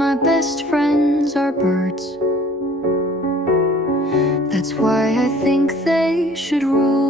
my best friends are birds. That's why I think they should rule